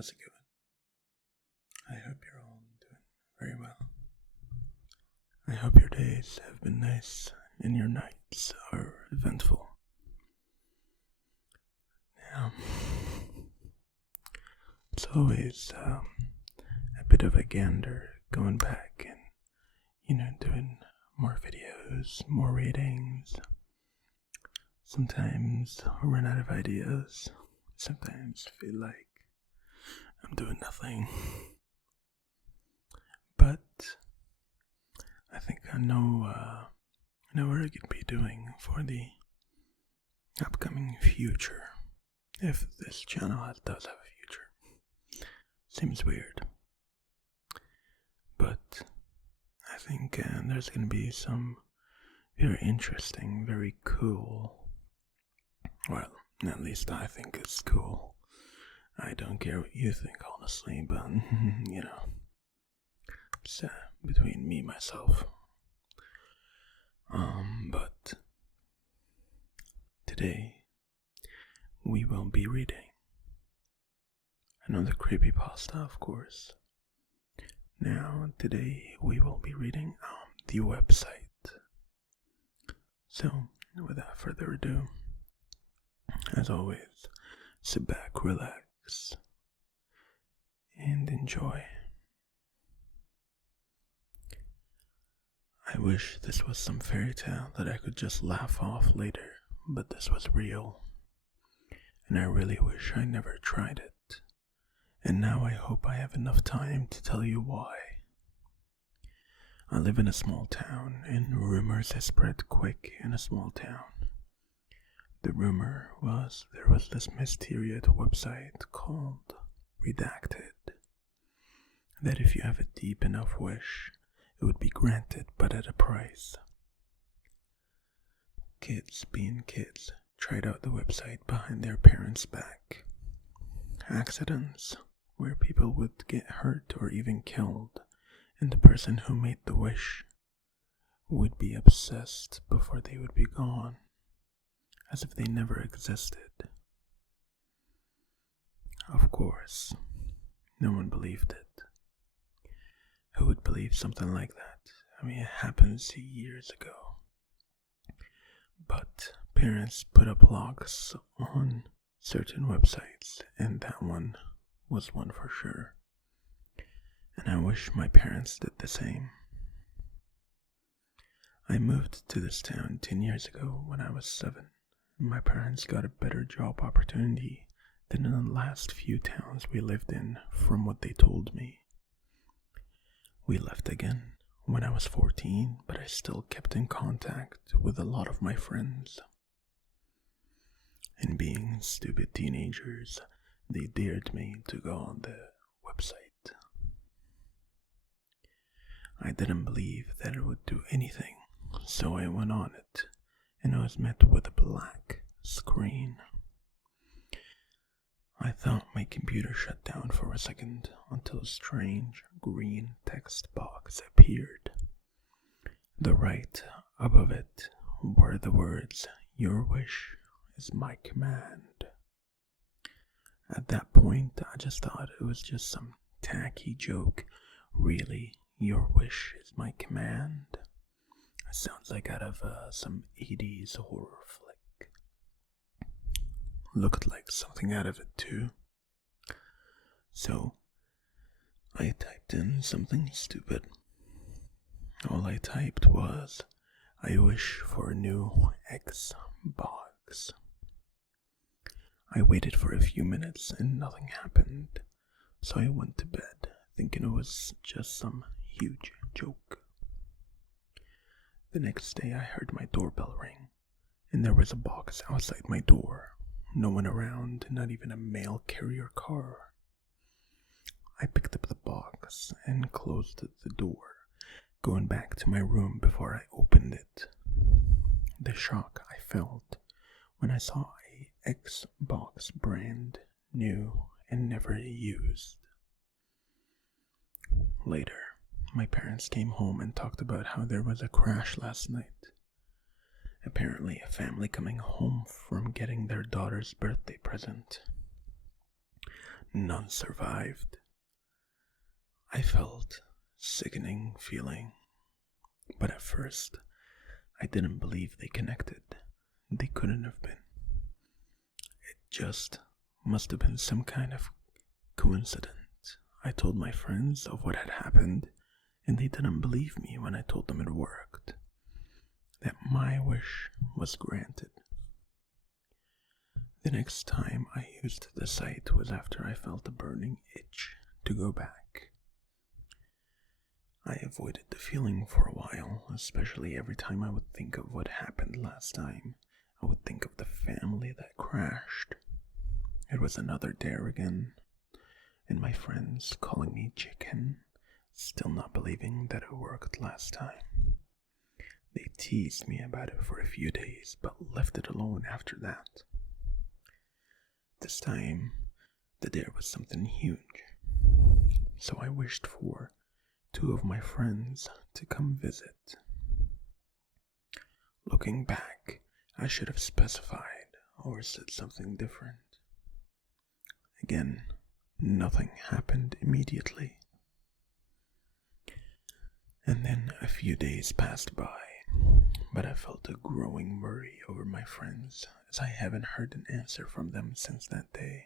How's it going? I hope you're all doing very well. I hope your days have been nice and your nights are eventful. Now, it's always a bit of a gander going back and, doing more videos, more readings. Sometimes I run out of ideas. Sometimes feel like I'm doing nothing. But I think I know what I could be doing for the upcoming future. If this channel does have a future. Seems weird. But I think there's going to be some very interesting, very cool. Well, at least I think it's cool. I don't care what you think, honestly, but, it's between me, myself. But today we will be reading another creepypasta, of course. Now, today we will be reading the website. So, without further ado, as always, sit back, relax, and enjoy. I wish this was some fairy tale that I could just laugh off later, but this was real. And I really wish I never tried it. And now I hope I have enough time to tell you why. I live in a small town, and rumors have spread quick in a small town. The rumor was there was this mysterious website called Redacted, that if you have a deep enough wish, it would be granted, but at a price. Kids, being kids, tried out the website behind their parents' back. Accidents, where people would get hurt or even killed, and the person who made the wish would be obsessed before they would be gone, as if they never existed. Of course, no one believed it. Who would believe something like that? I mean, it happened years ago. But parents put up locks on certain websites, and that one was one for sure. And I wish my parents did the same. I moved to this town 10 years ago when I was 7. And my parents got a better job opportunity than in the last few towns we lived in, from what they told me. We left again when I was 14, but I still kept in contact with a lot of my friends. And being stupid teenagers, they dared me to go on the website. I didn't believe that it would do anything, so I went on it, and I was met with a black screen. I thought my computer shut down for a second until a strange green text box appeared. The right above it were the words, "Your wish is my command." At that point, I just thought it was just some tacky joke. Really, your wish is my command? It sounds like out of some 80s horror flick. Looked like something out of it too. So, I typed in something stupid. All I typed was, "I wish for a new Xbox." I waited for a few minutes and nothing happened, so I went to bed, thinking it was just some huge joke. The next day I heard my doorbell ring, and there was a box outside my door. No one around, not even a mail carrier car. I picked up the box and closed the door, going back to my room before I opened it. The shock I felt when I saw a Xbox brand new and never used. Later, my parents came home and talked about how there was a crash last night. Apparently, a family coming home from getting their daughter's birthday present. none survived. I felt sickening feeling, but at first I didn't believe they connected. They couldn't have been. It just must have been some kind of coincidence. I told my friends of what had happened, and they didn't believe me when I told them it worked, that my wish was granted. The next time I used the site was after I felt a burning itch to go back. I avoided the feeling for a while, especially every time I would think of what happened last time. I would think of the family that crashed. It was another dare again, and my friends calling me chicken, still not believing that it worked last time. They teased me about it for a few days, but left it alone after that. This time, the dare was something huge, so I wished for 2 of my friends to come visit. Looking back, I should have specified or said something different. Again, nothing happened immediately. And then a few days passed by, but I felt a growing worry over my friends, as I haven't heard an answer from them since that day.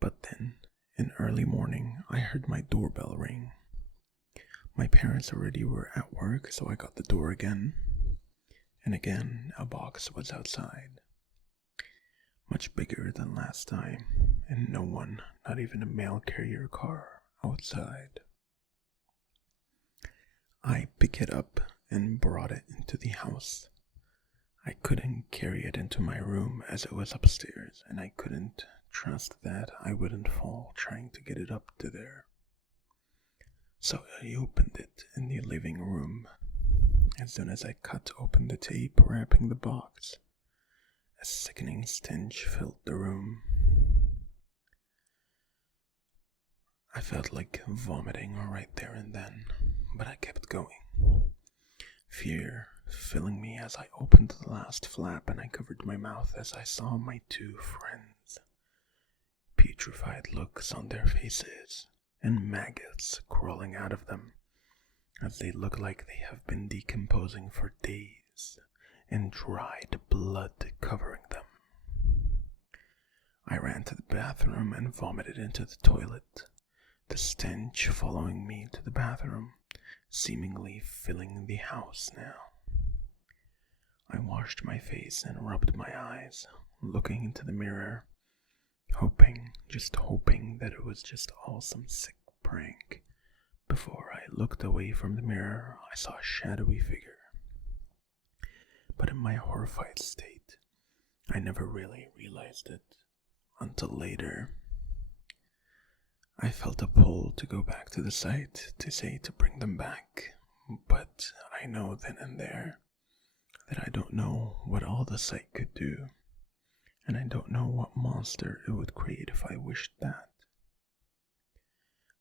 But then, in early morning, I heard my doorbell ring. My parents already were at work, so I got the door again. And again, a box was outside. Much bigger than last time, and no one, not even a mail carrier car, outside. I picked it up and brought it into the house. I couldn't carry it into my room as it was upstairs, and I couldn't trust that I wouldn't fall trying to get it up to there. So I opened it in the living room. As soon as I cut open the tape wrapping the box, a sickening stench filled the room. I felt like vomiting right there and then, but I kept going. Fear filling me as I opened the last flap, and I covered my mouth as I saw my 2 friends. Putrefied looks on their faces, and maggots crawling out of them, as they look like they have been decomposing for days, and dried blood covering them. I ran to the bathroom and vomited into the toilet, the stench following me to the bathroom, seemingly filling the house now. I washed my face and rubbed my eyes, looking into the mirror, just hoping that it was just all some sick prank. Before I looked away from the mirror, I saw a shadowy figure. But in my horrified state, I never really realized it until later. I felt a pull to go back to the site to say to bring them back, but I know then and there that I don't know what all the site could do, and I don't know what monster it would create if I wished that.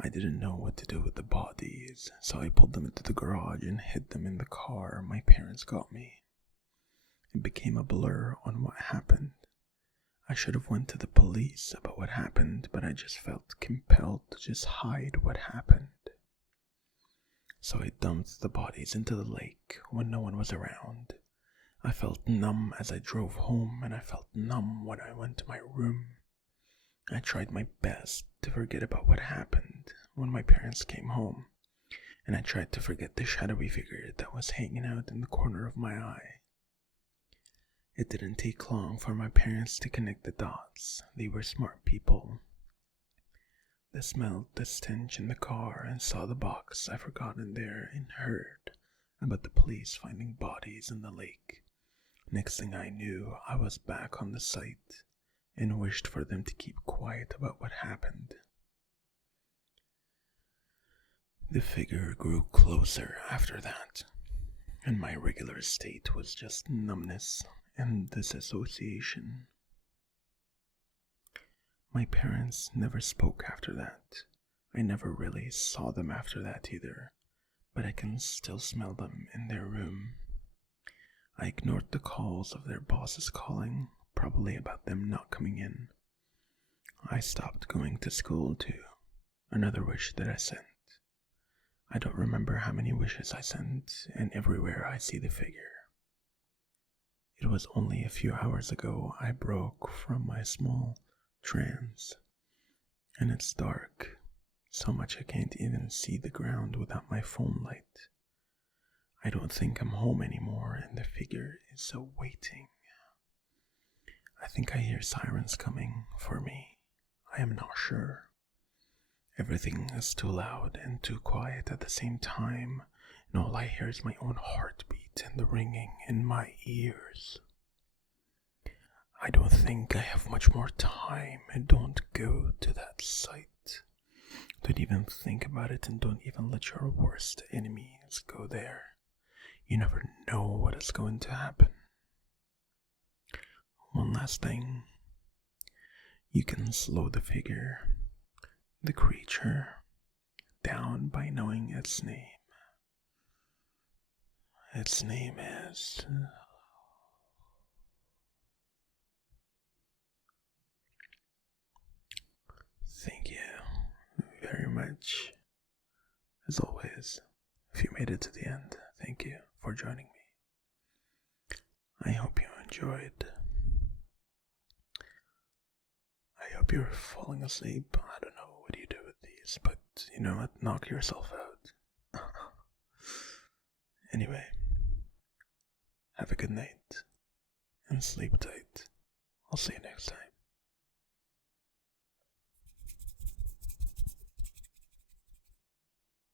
I didn't know what to do with the bodies, so I pulled them into the garage and hid them in the car my parents got me. It became a blur on what happened. I should have went to the police about what happened, but I just felt compelled to just hide what happened. So I dumped the bodies into the lake when no one was around. I felt numb as I drove home, and I felt numb when I went to my room. I tried my best to forget about what happened when my parents came home, and I tried to forget the shadowy figure that was hanging out in the corner of my eye. It didn't take long for my parents to connect the dots. They were smart people. They smelled the stench in the car and saw the box I forgot in there and heard about the police finding bodies in the lake. Next thing I knew, I was back on the site and wished for them to keep quiet about what happened. The figure grew closer after that, and my regular state was just numbness and disassociation. My parents never spoke after that. I never really saw them after that either, but I can still smell them in their room. I ignored the calls of their bosses calling, probably about them not coming in. I stopped going to school too. Another wish that I sent. I don't remember how many wishes I sent, and everywhere I see the figure. It was only a few hours ago I broke from my small trance, and it's dark, so much I can't even see the ground without my phone light. I don't think I'm home anymore, and the figure is so waiting. I think I hear sirens coming for me. I am not sure. Everything is too loud and too quiet at the same time, and all I hear is my own heartbeat and the ringing in my ears. I don't think I have much more time, and don't go to that site. Don't even think about it, and don't even let your worst enemies go there. You never know what is going to happen. One last thing. You can slow the figure, the creature, down by knowing its name. Its name is... Thank you very much. As always, if you made it to the end, thank you for joining me. I hope you enjoyed. I hope you're falling asleep. I don't know what you do with these, but you know what? Knock yourself out. Anyway, have a good night and sleep tight. I'll see you next time.